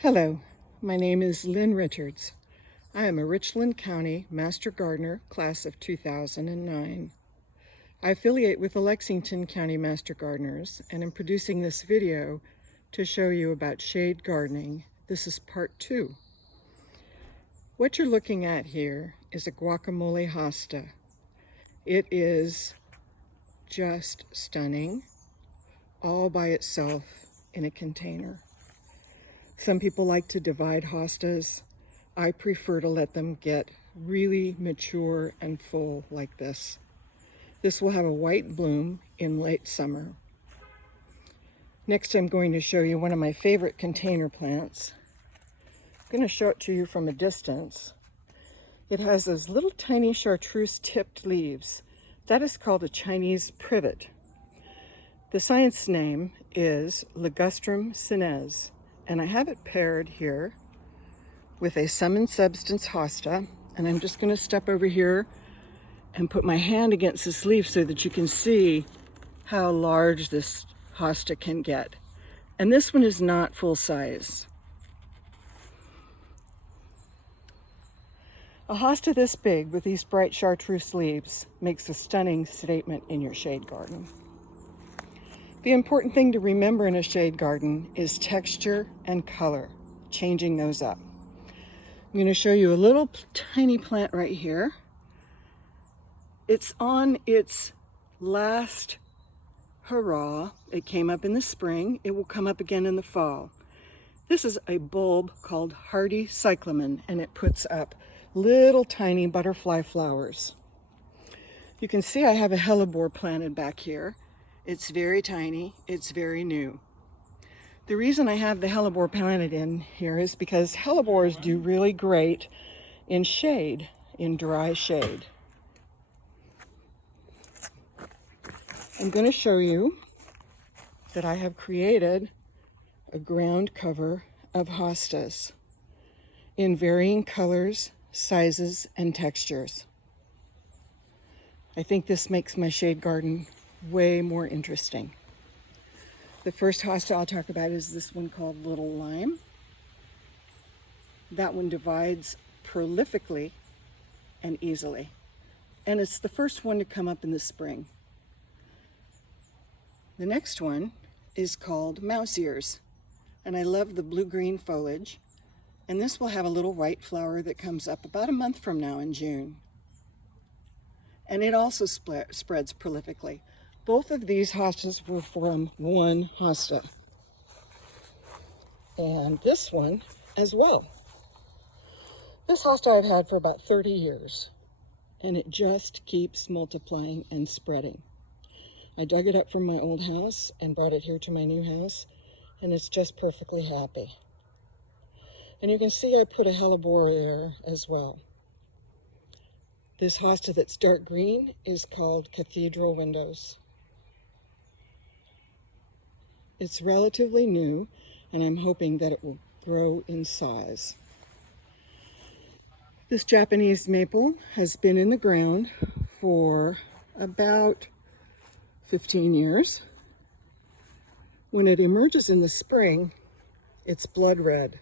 Hello, my name is Lynn Richards. I am a Richland County Master Gardener, class of 2009. I affiliate with the Lexington County Master Gardeners and am producing this video to show you about shade gardening. This is part 2. What you're looking at here is a guacamole hosta. It is just stunning, all by itself in a container. Some people like to divide hostas. I prefer to let them get really mature and full like this. This will have a white bloom in late summer. Next, I'm going to show you one of my favorite container plants. I'm going to show it to you from a distance. It has those little tiny chartreuse tipped leaves. That is called a Chinese privet. The science name is Ligustrum cinese. And I have it paired here with a Sum and Substance hosta. And I'm just going to step over here and put my hand against this leaf so that you can see how large this hosta can get. And this one is not full size. A hosta this big with these bright chartreuse leaves makes a stunning statement in your shade garden. The important thing to remember in a shade garden is texture and color, changing those up. I'm going to show you a little tiny plant right here. It's on its last hurrah. It came up in the spring. It will come up again in the fall. This is a bulb called hardy cyclamen, and it puts up little tiny butterfly flowers. You can see I have a hellebore planted back here. It's very tiny, it's very new. The reason I have the hellebore planted in here is because hellebores do really great in shade, in dry shade. I'm going to show you that I have created a ground cover of hostas in varying colors, sizes, and textures. I think this makes my shade garden way more interesting. The first hosta I'll talk about is this one called Little Lime. That one divides prolifically and easily. And it's the first one to come up in the spring. The next one is called Mouse Ears. And I love the blue-green foliage. And this will have a little white flower that comes up about a month from now in June. And it also spreads prolifically. Both of these hostas were from one hosta. And this one as well. This hosta I've had for about 30 years. And it just keeps multiplying and spreading. I dug it up from my old house and brought it here to my new house. And it's just perfectly happy. And you can see I put a hellebore there as well. This hosta that's dark green is called Cathedral Windows. It's relatively new, and I'm hoping that it will grow in size. This Japanese maple has been in the ground for about 15 years. When it emerges in the spring, it's blood red.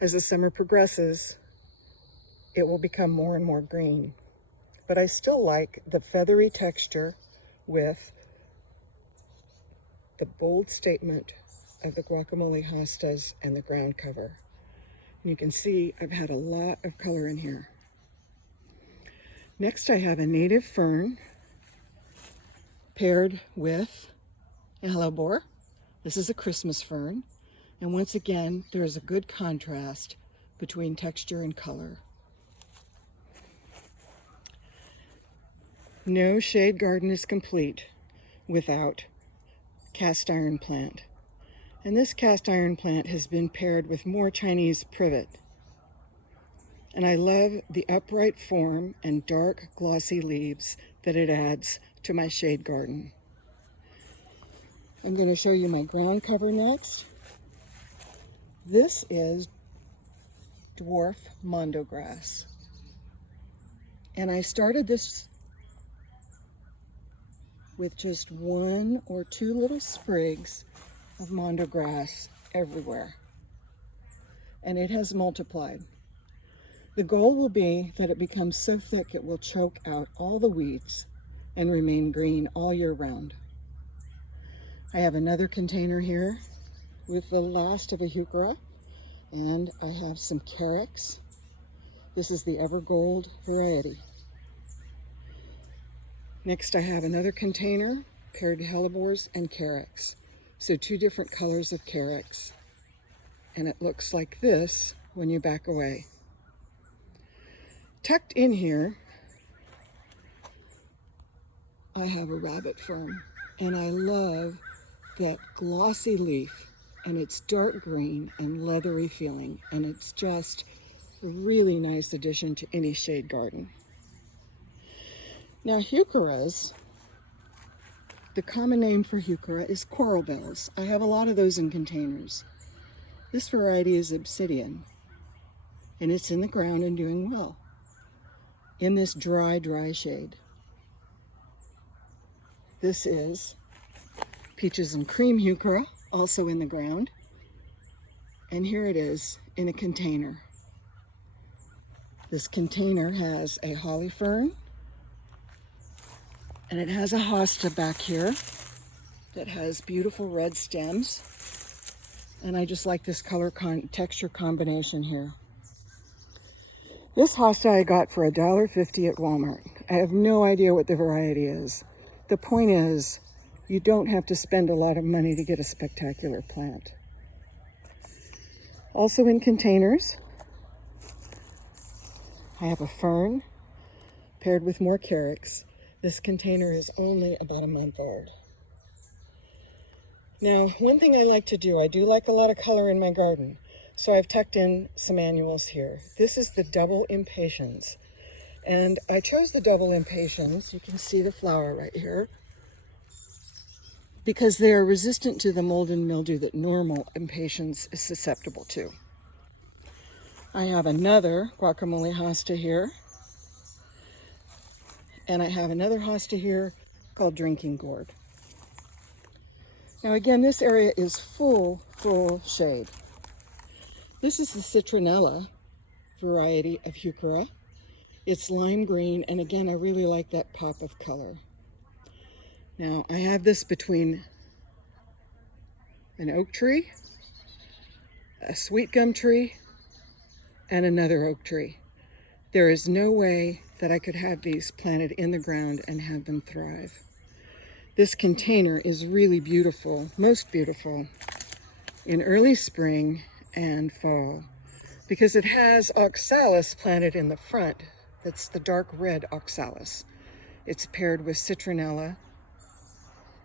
As the summer progresses, it will become more and more green. But I still like the feathery texture with the bold statement of the guacamole hostas and the ground cover. And you can see I've had a lot of color in here. Next, I have a native fern paired with a hellebore. This is a Christmas fern. And once again, there's a good contrast between texture and color. No shade garden is complete without cast iron plant. And this cast iron plant has been paired with more Chinese privet. And I love the upright form and dark glossy leaves that it adds to my shade garden. I'm going to show you my ground cover next. This is dwarf mondo grass. And I started this with just 1 or 2 little sprigs of mondo grass everywhere. And it has multiplied. The goal will be that it becomes so thick it will choke out all the weeds and remain green all year round. I have another container here with the last of a heuchera, and I have some carex. This is the Evergold variety. Next I have another container paired hellebores and carex. So two different colors of carex. And it looks like this when you back away. Tucked in here, I have a rabbit fern, and I love that glossy leaf, and it's dark green and leathery feeling, and it's just a really nice addition to any shade garden. Now heucheras, the common name for heuchera is coral bells. I have a lot of those in containers. This variety is obsidian, and it's in the ground and doing well in this dry shade. This is peaches and cream heuchera, also in the ground. And here it is in a container. This container has a holly fern, and it has a hosta back here that has beautiful red stems. And I just like this color texture combination here. This hosta I got for $1.50 at Walmart. I have no idea what the variety is. The point is, you don't have to spend a lot of money to get a spectacular plant. Also in containers, I have a fern paired with more carex. This container is only about a month old. Now, one thing I like to do, I do like a lot of color in my garden, so I've tucked in some annuals here. This is the double impatiens, and I chose the double impatiens, you can see the flower right here, because they are resistant to the mold and mildew that normal impatiens is susceptible to. I have another guacamole hosta here, and I have another hosta here called drinking gourd. Now again, this area is full shade. This is the citronella variety of heuchera. It's lime green, and again, I really like that pop of color. Now, I have this between an oak tree, a sweet gum tree, and another oak tree. There is no way that I could have these planted in the ground and have them thrive. This container is really beautiful, most beautiful, in early spring and fall, because it has oxalis planted in the front. That's the dark red oxalis. It's paired with citronella,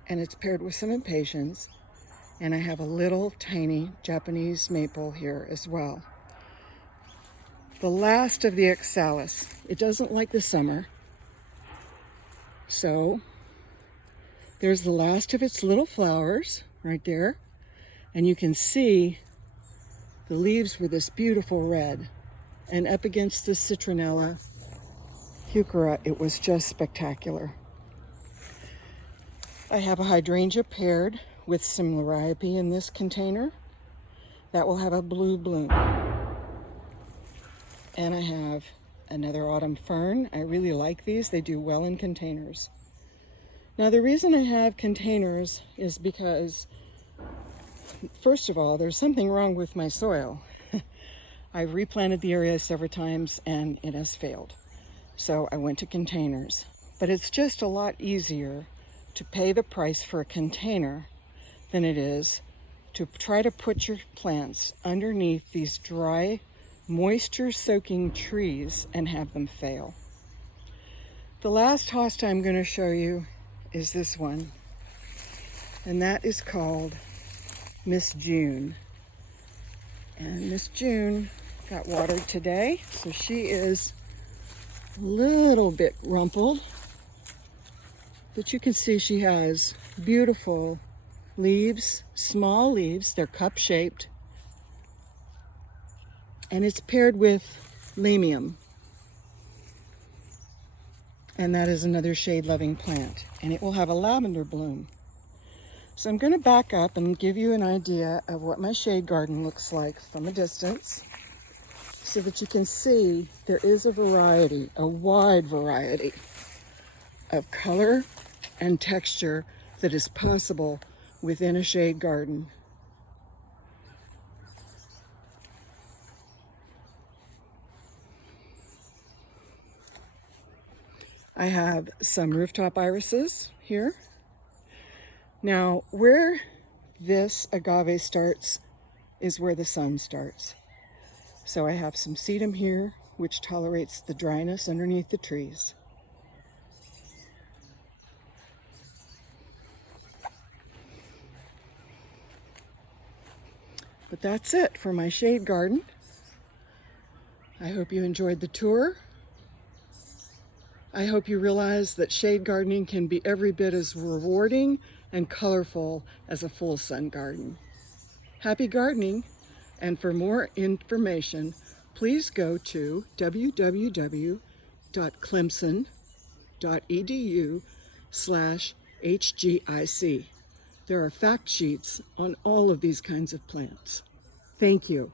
and it's paired with some impatiens, and I have a little tiny Japanese maple here as well. The last of the oxalis, it doesn't like the summer, so there's the last of its little flowers right there, and you can see the leaves were this beautiful red, and up against the citronella heuchera, it was just spectacular. I have a hydrangea paired with some liriope in this container. That will have a blue bloom. And I have another autumn fern. I really like these. They do well in containers. Now the reason I have containers is because, first of all, there's something wrong with my soil. I've replanted the area several times and it has failed. So I went to containers. But it's just a lot easier to pay the price for a container than it is to try to put your plants underneath these dry, moisture-soaking trees and have them fail. The last hosta I'm going to show you is this one, and that is called Miss June. And Miss June got watered today, so she is a little bit rumpled, but you can see she has beautiful leaves, small leaves, they're cup-shaped, and it's paired with lamium, and that is another shade-loving plant, and it will have a lavender bloom. So I'm going to back up and give you an idea of what my shade garden looks like from a distance so that you can see there is a variety, a wide variety of color and texture that is possible within a shade garden. I have some rooftop irises here. Now, where this agave starts is where the sun starts. So I have some sedum here, which tolerates the dryness underneath the trees. But that's it for my shade garden. I hope you enjoyed the tour. I hope you realize that shade gardening can be every bit as rewarding and colorful as a full sun garden. Happy gardening, and for more information, please go to www.clemson.edu/HGIC. There are fact sheets on all of these kinds of plants. Thank you.